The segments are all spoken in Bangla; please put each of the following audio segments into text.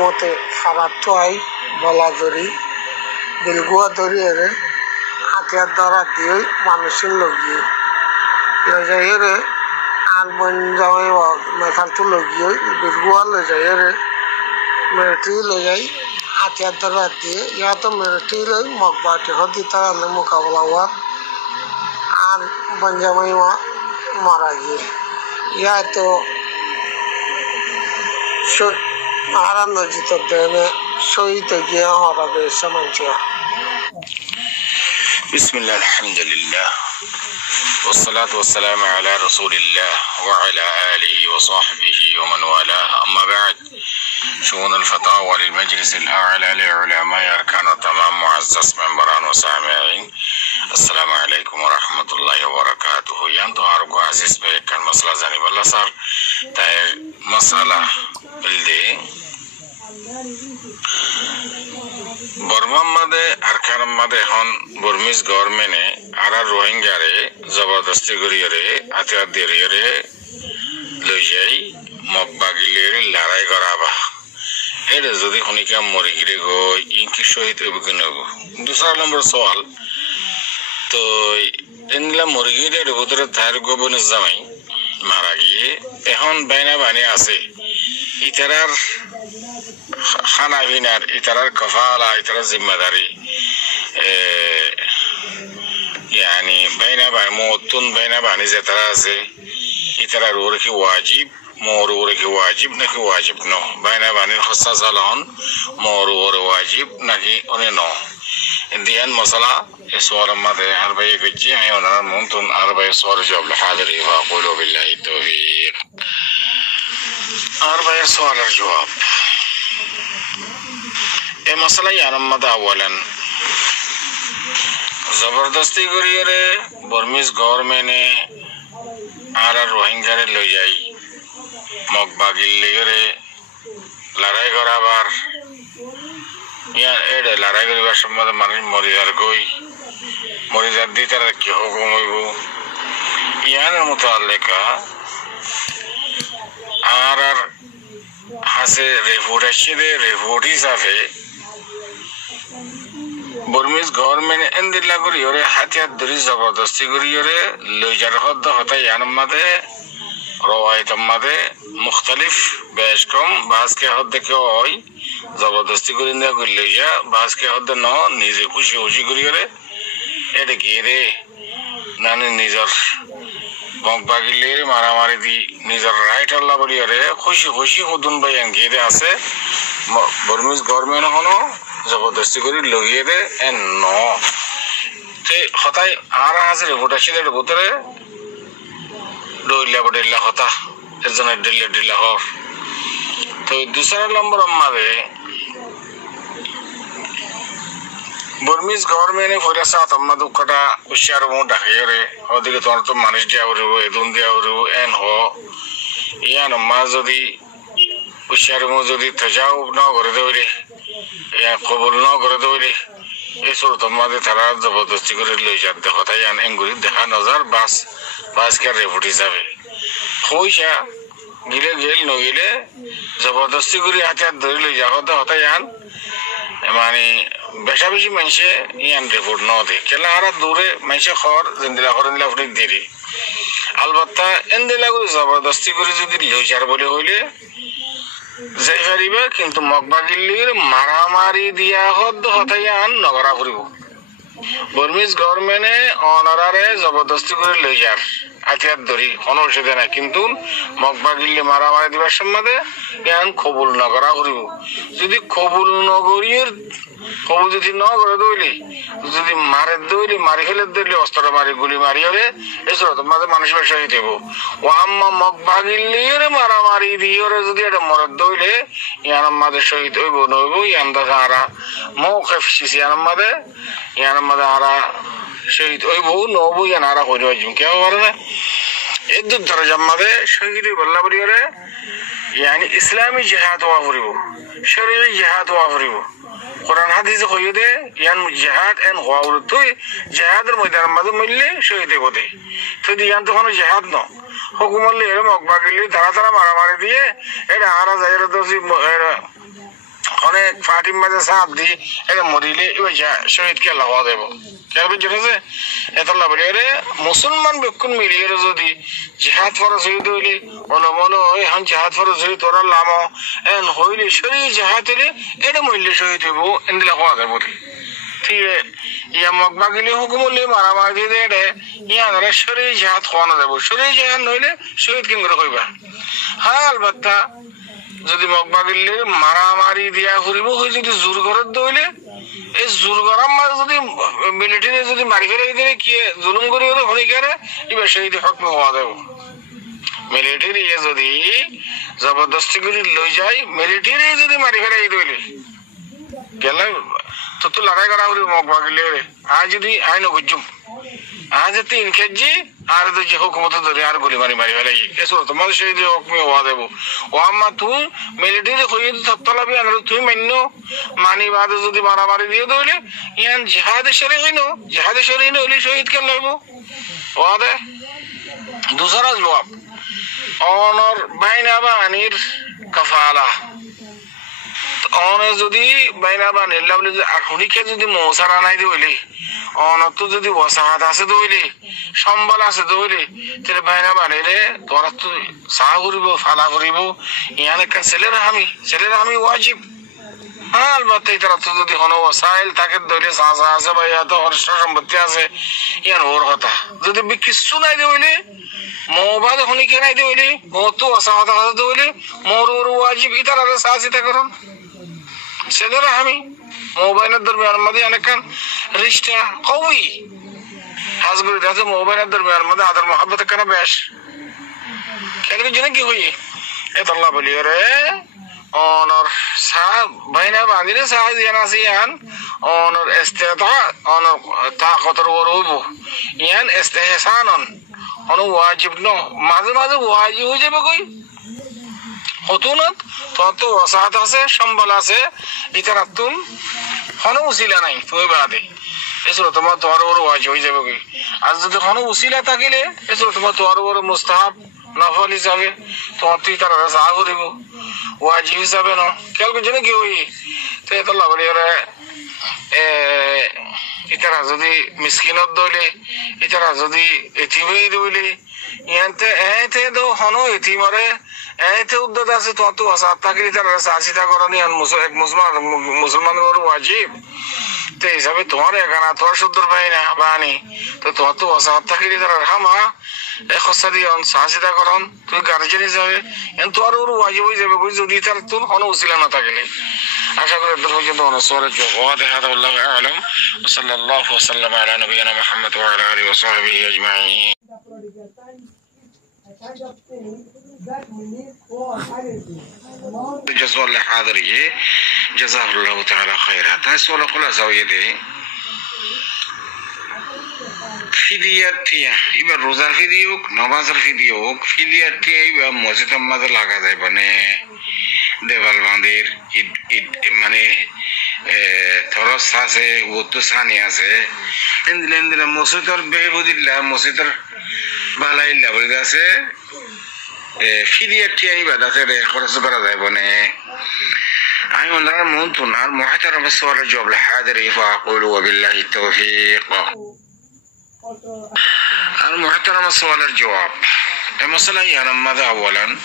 মতে ফারাতুয়াই বলা ধরি বিলগুয়া ধরি এরে হাতিয়ার দ্বারা দিয়ে মানুষের লগিয়ে লজাই রে আন বন যাওয়াই মেখালটো লগিয়ে বিলগুয়া লজাই রে মেরটি লজাই হাতিয়ার দ্বারা দিয়ে ইয়াতো মেরটি লই মগবাটি হদি তারা মোকাবেলা হওয়া আর বনজামাই মারা গিয়ে ইয়া তো আরাম নজিত দেনে শহীদ গিয়া হরাবে সমাঞ্চিয়া বিসমিল্লাহ আলহামদুলিল্লাহ والصلاة والسلام على رسول الله وعلى آله وصحبه ومن والاه أما بعد شؤون الفتاوى للمجلس الأعلى لعلماء أركان التمام معزز منبران وسامعين السلام عليكم ورحمة الله وبركاته يانتو عاركو عزيز بيكان مسألة زاني بالله صار تاي مسألة بلدي বর্মার মাঝে আরকার মাঝে এখন বর্মিজ গভর্নমেন্টে আর রোহিঙ্গারে জবরদস্তি করিয়ে আতিয়ার দিয়ে লই যাই মগবাগিলের লড়াই করাবা এটা যদি খনিকা মরি গিরে গো ইনকি শহীদ অভিজ্ঞান হবো দুসরা নম্বর সওয়াল তো এনলা মরি গিরে ভিতরে তার গোবনের জামাই মারা গিয়ে এখন বাইনা বানি আছে ইতারার খানা পিনার ইতারার কফালা ইতারার জিম্মাদারি يعني بين موتون بين باني زترا আছে ইতারার ওর কি ওয়াজিব মোর ওর কি ওয়াজিব নাকি ওয়াজিব নো بين باني خصاص لهن মোর ওর ওয়াজিব নাকি অনে নো ইন্ডিয়ান মশলা السؤال الماضي 40 كجي انا ممكن 40 سؤال جواب لحاضر فاقولوا بالله التوفيق 40 سؤال الجواب এই মশলা ইয়ানমাদা আওয়ালান জবরদস্তি করিয়ে বর্মিজ গভর্নমেন্টে আর রোহিঙ্গারে লই যাই মগবাগিল লিয়ে লড়াই করাবার ইয়ার এডে লড়াই করিবার সম্বন্ধে মানুষ মরিদার গই মরিদার দিয়ে তারা কি হুকুম হইব ইয়ানের মুতাল্লিকা আর হাসে রিপোর্ট আসছে রিপোর্ট হিসাবে বর্মিজ গভর্নমেন্ট এন্দিল্লা করি ওরে হাতিয়ার ধরি জবরদস্তি করি ওরে লইজার হদ্দ হতাই ইয়ানের মাঝে রওয়ায়তের মাঝে মুখতালিফ বেশ কম বাসকে হদ্দে কেউ হয় জবরদস্তি করি না করি লইয়া বাসকে হদ্দে ন নিজে খুশি খুশি করি ওরে এটা গিয়ে রে নানি নিজের মগবাগিলে মারামারি দি নিজের রাইট আল্লাহ বলি ওরে খুশি খুশি হদুন ভাই গিয়ে আছে বর্মিজ গভর্নমেন্ট হনো জবরদস্তি করে লইয়ে দে এন ন হতাই আর হাজার ভোটাশিদের ভিতরে ডইলা বডিল্লা হতা এজনের ডিল্লা হর তো দুসরা নম্বর আমারে বর্মিজ গভর্নমেন্টে ফরিয়াসা তম্মা দুঃখটা উশিয়ার মো ডাকিয়ে রে ওদিকে তোমার তো মানুষ দিয়া হরিব এদুন দিয়া হরিব এন হ ইয়ান মা যদি উশিয়ার মো যদি তজাও ন করে দেবে কবুল ন করে দেবে এই সুরতর মাঝে তারা জবরদস্তি করে লই যাতে হতাই আন এঙ্গুরি দেখা নজার বাসকে রেপুট হিসাবে পয়সা গিলে গেল নগিলে জবরদস্তি করে হাতিয়ার ধরে লই যা হতে হতাই আন মানে বেশা বেশি মানুষে ইয়ান রেপুট ন দে কেলা আর দূরে মানুষে খর জিন্দিলা ফুটিক দেরি আলবাত্তা এন্দিলা করে জবরদস্তি করে যদি লই যার বলে হইলে যাই পারিবে কিন্তু মগবাগিল্লির মারামারি দিয়া হদ্দ হতাইয়ান নগরা ফুরিব বর্মিজ গভর্নমেন্টে অনারারে জবরদস্তি করে লই যার হাতিয়ার ধরি কোনো অসুবিধা নাই কিন্তু মগবাগিল্লি মারামারি দিবার সম্বন্ধে ইয়ান কবুল নগরা ফুরিব যদি কবুল নগরীর কবুল যদি ন করে দইলি যদি মারে দইলি মারি ফেলে দইলি অস্ত্র মারি গুলি মারি হবে এসব তোমাদের মানুষ শহীদ হইব ও আম্মা মগবাগিল্লির মারামারি দিয়ে যদি এটা মরদ দইলে ইয়ান মাদের শহীদ হইব নইব ইয়ান দেখা আরা মৌকেফ শিশি ইয়ান মাদে আরা শহীদ হইব নব ইয়ান আরা হইব কেউ পারে না এদুর দরজার মাঝে শহীদ বল্লা বলি ইয়ানি ইসলামী জিহাদ হওয়া ফুরিব শরীয়ী জিহাদ হওয়া ফুরিব কোরআন হাদিসে কইয়ে দে ইয়ান জিহাদ এন হওয়া উড়ে তুই জিহাদের ময়দানের মাঝে মরলে শহীদ হইব দে তুই ইয়ান তো কোনো জিহাদ ন হুকুমল্লি এরম মগবাগিল্লি তারা মারামারি দিয়ে এটা আরা যাই অনেক ফাটিম মাঝে সাপ দি এটা মরিলে এবার শহীদ কে লাভ দেব কেন জেনেছে এত লাভ রে মুসলমান বেক্ষণ মিলিয়ে যদি জিহাদ ফরজ হইতে হইলে অলমলো এখন জিহাদ ফরজ হই তোরা লাম এন হইলে শরীর জিহাদ হইলে এটা মূল্য শহীদ হইব এনদিলা হওয়া যাবো ঠিক আছে ইয়া মকবাগিলি হুকুম হলে মারামারি দিয়ে দে ইয়ারা শরীর জিহাদ খাওয়ানো যাবো শরীর জিহাদ নইলে শহীদ কেন করে কইবা হ্যাঁ আলবাত্তা যদি মকবাগিলি মারামারি দিয়া ফুরিব হই যদি জোর ঘরত দইলে এই জোর গরম মাঝে যদি মিলিটারি যদি মারি ফেলে দিলে কি জুলুম করি হলে হয়ে গেলে এবার শহীদ হকম হওয়া যাবো মিলিটারি যদি জবরদস্তি করে লই যায় মিলিটারি যদি মারি ফেলে দইলে গেলে তো লড়াই করা হলে মকবাগিলি আজ যদি আইন গুজুম আজ 3 কেজি আর যে হুকুমত ধরে আর গুলি মারি মারি ফেলাই এসো তোমার শহীদ হকমে হওয়া দেবো ও আম্মা তুই মিলিটারি হয়ে তলাবি আনল তুই মান্য মানি বাদে যদি মারামারি দিয়ে দইলে ইয়ান জিহাদে শরী হইনো জিহাদে শরী হইলে শহীদ কেন লাগব ও দে दूसरा जवाब অনর বাইনা বানির কাফালা অনে যদি বাইনা বানির লাভলে আর হুনিকে যদি মৌসারা নাই দইলে অনত যদি ওয়াসাহাত আছে দইলে সম্বল আছে দইলে তাহলে বাইনা বানিলে তোরা তো সাহা করিব ফালা করিব ইয়ান একটা ছেলেরা আমি ওয়াজিব হ্যাঁ আলবাত্তা তারা তো যদি কোনো ওয়াসাইল তাকে দইলে সাহা আছে বা ইয়া তো হর্ষ সম্পত্তি আছে ইয়ান ওর কথা যদি কিছু নাই দইলে মোবাদ হুনিকে নাই দইলে মতো ওয়াসাহাত আছে দইলে মোর ওর ওয়াজিব ইতারা সাহসিতা করুন ছেলেরা আমি মোবাইলের দরমিয়ার মধ্যে অনেকক্ষণ রিস্টা কবি হাজগুড়ি আছে মোবাইলের দরমিয়ার মধ্যে আদর মহাব্বত কেন বেশ কেন জন্য কি হই এত আল্লাহ বলি রে অনর সাহ বাইনা বাঁধিলে সাহ ইয়ান আছে ইয়ান অনর ইস্তেতা অনর তাকতর ওরব ইয়ান ইস্তেহসানন অন ওয়াজিব ন মাঝে মাঝে ওয়াজিব হয়ে যাবে কই হতুনত তত ওয়াসাহাত আছে সম্বল আছে ইতারাতুন কোনো উসিলা নাই তুই বাদে এসো তোমার তোর ওর ওয়াজিব হয়ে যাবে কি আর যদি কোনো উসিলা থাকিলে এসো তোমার তোর ওর মুস্তাহাব নফল হিসাবে তোমার তুই তারা সাহা করিব ওয়াজিব হিসাবে ন কেউ কিছু কি হই তো এত লাভ ইতারা যদি মিসকিনত দইলে ইতারা যদি এতিমই দইলে ইয়াতে এতে তো হনো এতিমরে এতে উদ্যোগ আছে তো আসাদ থাকে তারা সাহসিতা করনি এক মুসলমানের ওয়াজিব তো হিসাবে তোমার এখানা তোর সত্তর পাই না বানি তো তোমার তো আসাদ থাকে তারা হামা এক হস্তা দিয়ে সাহসিতা করন তুই গার্জেন হিসাবে তোর ওর ওয়াজিব হয়ে যাবে যদি তার তোর কোনো উসিলা না থাকলে আশা করি এত পর্যন্ত অনুসরের জবাব هذا والله اعلم وصلى الله وسلم على نبينا محمد وعلى اله وصحبه اجمعين جزاه الله حاضره جزاه الله تعالى خيرا تسول خلاص ويدي ফিদিয়াটিয়া এবার রোজার ফিদি হোক নমাজের ফিদি হোক ফিদিয়াটিয়া এবার মসজিদের মাঝে লাগা যায় মানে দেওয়াল বাঁধের ঈদ মানে থরস আছে ওতো সানি আছে এন্দিলে মসজিদের বেহবুদিল্লা মসজিদের ভালাইল্লা বলে আছে ফিদিয়াটিয়া এবার আছে খরচ করা যায় মানে আমি ওনার মন তুনার মহাতারাম সওয়ালের জবাব হাজির ফাকুলু ওয়াবিল্লাহি তাওফীক المحترم السؤال الجواب المسألة هي ماذا أولا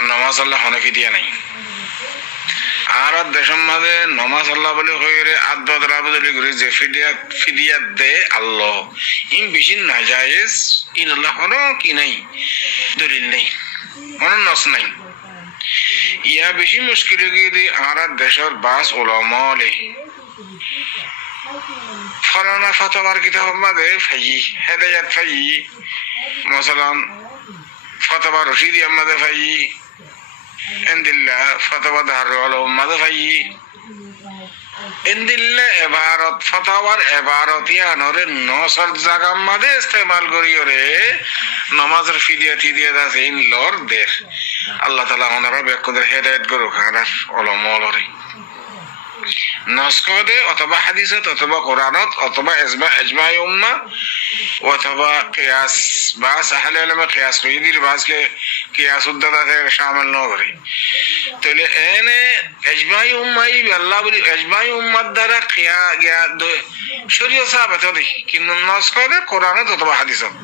النماز الله هنا في دياني আরাত দেশের মাঝে নমাজ আল্লাহ বলে হয়ে আদবাদ রাবদলি করে যে ফিদিয়াত দে আল্লাহ ইন বেশি না জায়েজ ইন আল্লাহ হনো কি নাই দলিল নেই হনো নস নাই ইয়া বেশি মুশকিল গিয়ে দি আরাত দেশের বাস ওলামালে ফলানা ফতোয়ার কিতাব মাঝে ফাই হেদায়াত ফাই মসলান ফতোয়া রশিদিয়া মাঝে ফাই এন্দিল্লা ফতোয়া দারুল মাঝে ফাই এন্দিল্লা এবারত ফতোয়ার এবারত ইয়ানরে নসর জায়গা মাঝে ইস্তেমাল করি ওরে নামাজের ফিদিয়াতি দিয়ে আছে ইন লর দের আল্লাহ তাআলা ওনারা বেকুদের হেদায়েত করুক আর ওলামা লরে নস্কতে অথবা হাদিসত অথবা কোরআনত অথবা ইজমাই উম্মাহ অথবা কিয়াস বা সাহালে আলমে কিয়াস করে যদি বাজকে কিয়াস উদ্দাতা থেকে শামিল না করে তাহলে এনে ইজমাই উম্মাহ আল্লাহ বলি ইজমাই উম্মাহ দ্বারা কিয়া গিয়া শরীয়ত সাহাবত হলি কিন্তু নস্কতে কোরআনত অথবা হাদিসত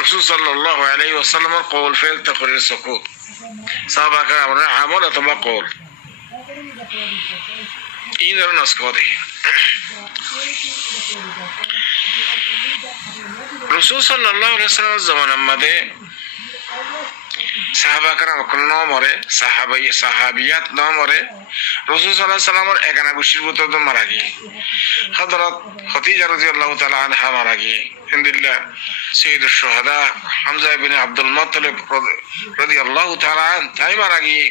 রাসূল সাল্লাল্লাহু আলাইহি ওয়াসাল্লামের কওল ফেল তাকরির সুকুত সাহাবা کرامর আমল অথবা কওল এই ধরনের নস্কতে রাসূল সাল্লাল্লাহু আলাইহি ওয়াসাল্লামের জামানার মধ্যে সাহাবা کرام কোন মরে সাহাবিয়াত না মরে রাসূল সাল্লাল্লাহু আলাইহি ওয়াসাল্লামের একানা বছর পর্যন্ত মারা গিয়ে হযরত খাদিজা রাদিয়াল্লাহু তাআলা আনহা মারা গিয়ে আলহামদুলিল্লাহ সৈয়দুশ শুহাদা হামজা ইবনে আব্দুল মুত্তালিব রাদিয়াল্লাহু তাআলা তাই মারা গিয়ে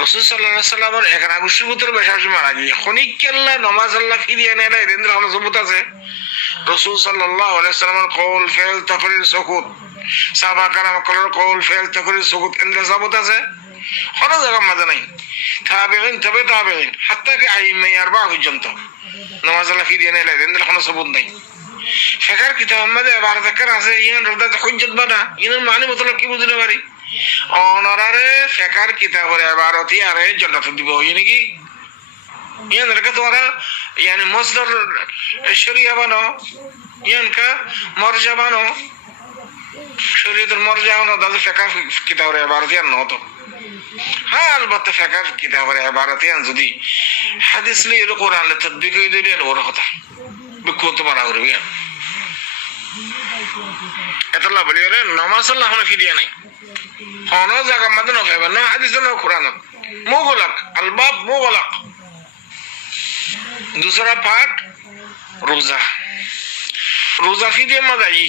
রাসূল সাল্লাল্লাহু আলাইহি ওয়াসাল্লামের একানা বছর পর্যন্ত বেশি মারা গিয়ে খনিকল্লা নামাজ আল্লাহ ফিরিয়ে নেয় এদের হলো সবুত আছে রাসূল সাল্লাল্লাহু আলাইহি ওয়াসাল্লামের কওল ফেল তাকরির সুকুত সাহাবা کرام কওল ফেল তাকরির সুকুত এদের সবুত আছে কোন জায়গা মাঝে নাই তাবেঈন তবে তাবেঈন হাত্তা কি আইমে আরবা পর্যন্ত নামাজ আল্লাহ ফিরিয়ে নেয় এদের কোনো সবুত নাই ফিকর কিতাবের মধ্যে ইবারত করা আছে ইয়ান রদাত হুজ্জত বানা ইনার মানে মতলব কি বুঝতে পারি অনরারে ফিকর কিতাবের ইবারত ইয়ারে জন্নাত দিব হই নাকি ইয়ান রেখে তোরা ইয়ানি মসদার শরিয়া বানো ইয়ান কা মরজা বানো শরীয়তের মরজা বানো দাদা ফিকর কিতাবের ইবারত ইয়ান নতো হ্যাঁ আলবত্তে ফিকর কিতাবের ইবারত ইয়ান যদি হাদিস লি কোরআন লে তদবিক হই দিলে ওর কথা বিকত বানা করবে এতলা বলি রে নামাজ আল্লাহ ফিরিয়ে নাই কোন জায়গা মধ্যে না খাইবা না হাদিস না কোরআন মুগলাক আলবাব মুগলাক दूसरा पार्ट रोजा रोजा फीदे मदाई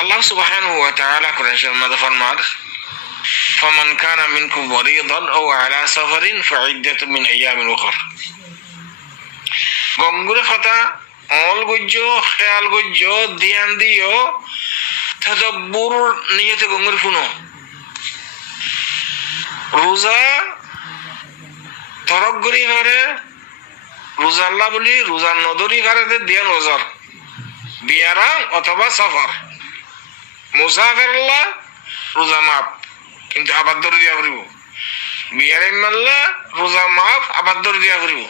अल्लाह सुब्हानहु व तआला कुरान में फरमाद फमन कान मिनकुम मरीदन अव अला सफरिन फइद्दतु मिन अय्यामिन उखर गंगुर खता অল গজ্জো খেয়াল গজ্জো ধ্যান দিও তাদাব্বুর নিয়তে গঙ্গুর ফুনো রোজা তরগরি করে রোজা আল্লাহ বলি রোজা নদরি করে ধ্যান রোজার বিয়ারা অথবা সফর মুসাফির আল্লাহ রোজা মাফ কিন্তু আবার দরি দিয়া করিব বিয়ারে মাল্লা রোজা মাফ আবার দরি দিয়া করিব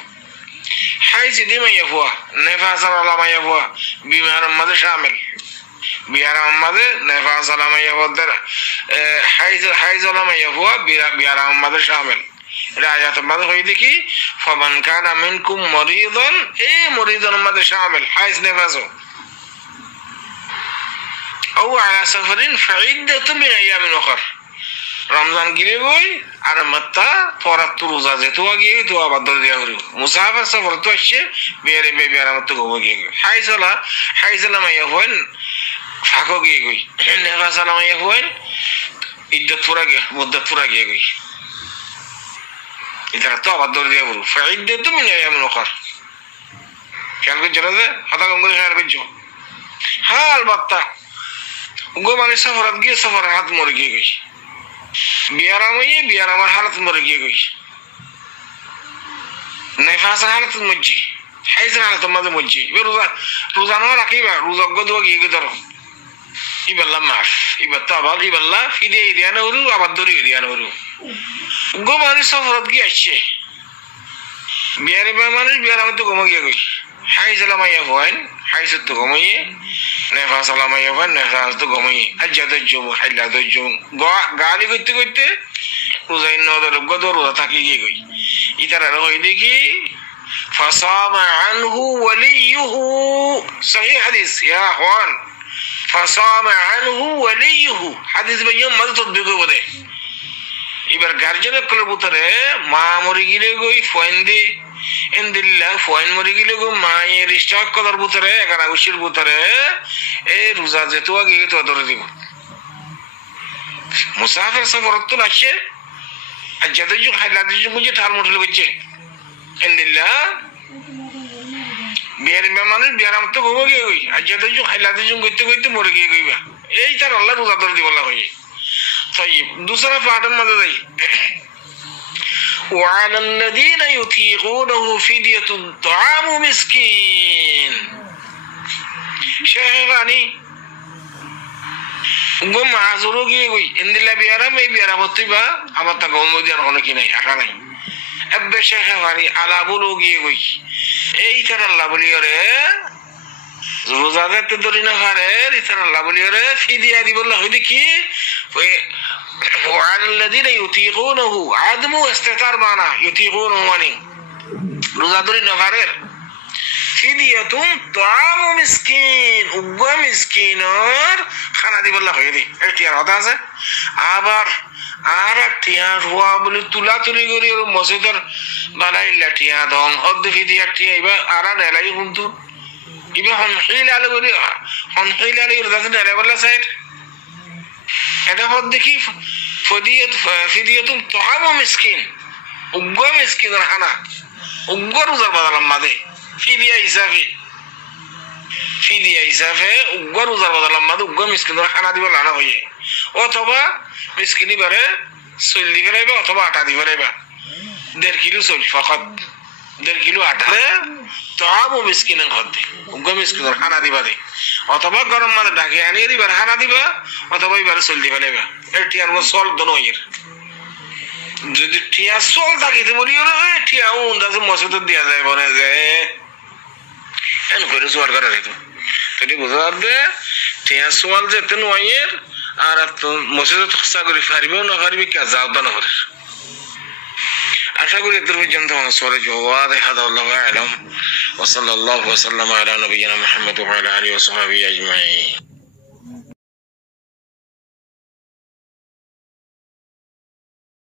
حيث دي ما يفوا نفاس الله ما يفوا بمهر ماذا شامل بيار ماذا نفاس الله ما يفوا در حيث الله ما يفوا بيار ماذا شامل الآيات ماذا هي دي فمن كان منكم مريضا مريضا ماذا شامل حيث نفاسه أو على سفر فعدة من أيام أخرى রমজান গিরে গই আর মাত্তা পরাত রোজা যেতো গিয়ে তো আবার ধরে দেয়া হলো মুসাফির সফর তো আসছে বেরে বেয়ার মত গো গিয়ে হাইসালা মাইয়া হন ফাকো গিয়ে গই নেফাসালা মাইয়া হন ইদ্দত পুরা গিয়ে মুদ্দত পুরা গিয়ে গই এটা তো আবার ধরে দেয়া হলো ফাইদ্দাতু মিন আয়ামিন উখর খেয়াল করে জেনে হাতা গঙ্গুলি খেয়াল করছো হ্যাঁ আলবাত্তা গো মানে সফরত গিয়ে সফর হাত মরে গিয়ে গই বিয়ার আমার হালত মরে গিয়ে গই নেফাসের হালত মজ্জি হাইসের হালত মাঝে মজ্জি এবার রোজা না রাখিবা রোজা গদ গিয়ে গিয়ে ধরো ইবাল্লা মাফ ইবার তো আবার ইবাল্লা ফিদে দিয়া না হরু আবার দরি দিয়া না হরু গো মানুষ সফরত গিয়ে আসছে বিয়ারে মানুষ বিয়ার আমার তো কমে গিয়ে গই হাইসেলা মাইয়া হন হাইসের তো কমাইয়ে নেফাস আলামাই হন নেফাস তো কমাইয়ে আর যাদের জম হাইলাদের জম গালি করতে করতে রোজা নদর গদ রোজা থাকি গিয়ে গই ইতারা হই দেখি ফাসামা আনহু ওয়ালিয়ুহু সহিহ হাদিস ইয়া আখওয়ান ফাসামা আনহু ওয়ালিয়ুহু হাদিস বাইয়ম মাঝে তদবিক বলে এবার গার্জেনের কলবুতরে মা মরে গিলে গই ফয়েন্দি ইনদিল্লাহ ফয়েন মরে গিলে গো মায়ের স্টক করার ভিতরে 11 বছর ভিতরে এই রোজা যেতো গিয়ে তো ধরে দিব মুসাফির সফরত তো আসছে আর যাদের যুগ হাইলাদের যুগ যে ঠাল মুঠল করছে ইনদিল্লাহ বিয়ার মানুষ বিয়ার আমার তো ঘুমো গিয়ে গই আর যাদের যুগ হাইলাদের যুগ করতে করতে মরে গিয়ে গইবা এই তার আল্লাহ রোজা ধরে দিব আল্লাহ হয়ে طيب दूसरा पार्ट में मदद وعلى الذين يطيقونه فدية طعام مسكين شهغاني গম হাজুরো গিয়ে গই ইন্দিলা বিয়ারা মে বিয়ারা বতিবা আমার তা গমদি আর কোনো কি নাই আকা নাই এব্বে শেখানি আলা বলো গিয়ে গই এই তার আল্লাহ বলি রে রোজাদার তো ধরি না হারে এই তার আল্লাহ বলি রে ফিদিয়া দিব আল্লাহ হইদি কি وعلى الذين يطيقونه عدم استتار معنا يطيقونه মানে রোজাদারি না হারে ফিদিয়াতুন তাআম মিসকিন উগ্গা মিসকিনর খানা দিব আল্লাহ হইদি এটি আর কথা আছে আবার আর টিয়া রুয়া বলে তুলা তুলি করি মসজিদের বানাই লাটিয়া দন হদ ফিদিয়া টিয়া ইবা আরা নেলাই কিন্তু ইবা হনহিল আলো করি হনহিল আলো করি দাসন নেলাই বললা সাইড এটা হদ দেখি ফিদিয়াতুন তাআম মিসকিন উগ্গা মিসকিনের খানা উগ্গা রোজার বদলাম মাদে ফিদিয়া হিসাবে উগ্গা রোজার বদলাম মাদে উগ্গা মিসকিনের খানা দিব লানা হইয়ে অথবা মিসকিনি বারে চল দি ফেলাইবা অথবা আটা দি ফেলাইবা 1.5 কিলো চল ফকত 1.5 কিলো আটা তাআম মিসকিনের খাদ্য উগ্গা মিসকিনের খানা দিবা দে অথবা গরম মাদে ঢাকে আনি দিবার খানা দিবা অথবা এবারে চল দি ফেলাইবা এটি আর সল দনো হইয়ের যদি টিয়া চল থাকিতে বলি টিয়া উন্দাজে মসজিদত দিয়া যায় বনে যে এন করে জোয়ার করে রেতো তাহলে বোঝা যাবে টিয়া চল যেতে নয়ের আর তো মসজিদত খসা করে ফারিবেও না ফারিবে কে যাও না করে আশা করি এদের পর্যন্ত আমার সরে জওয়াদ হাদা আল্লাহু আ'লাম ওয়া সাল্লাল্লাহু ওয়া সাল্লামা আলা নবিয়িনা মুহাম্মদ ওয়া আলা আলিহি ওয়া সাহবিহি আজমাইন।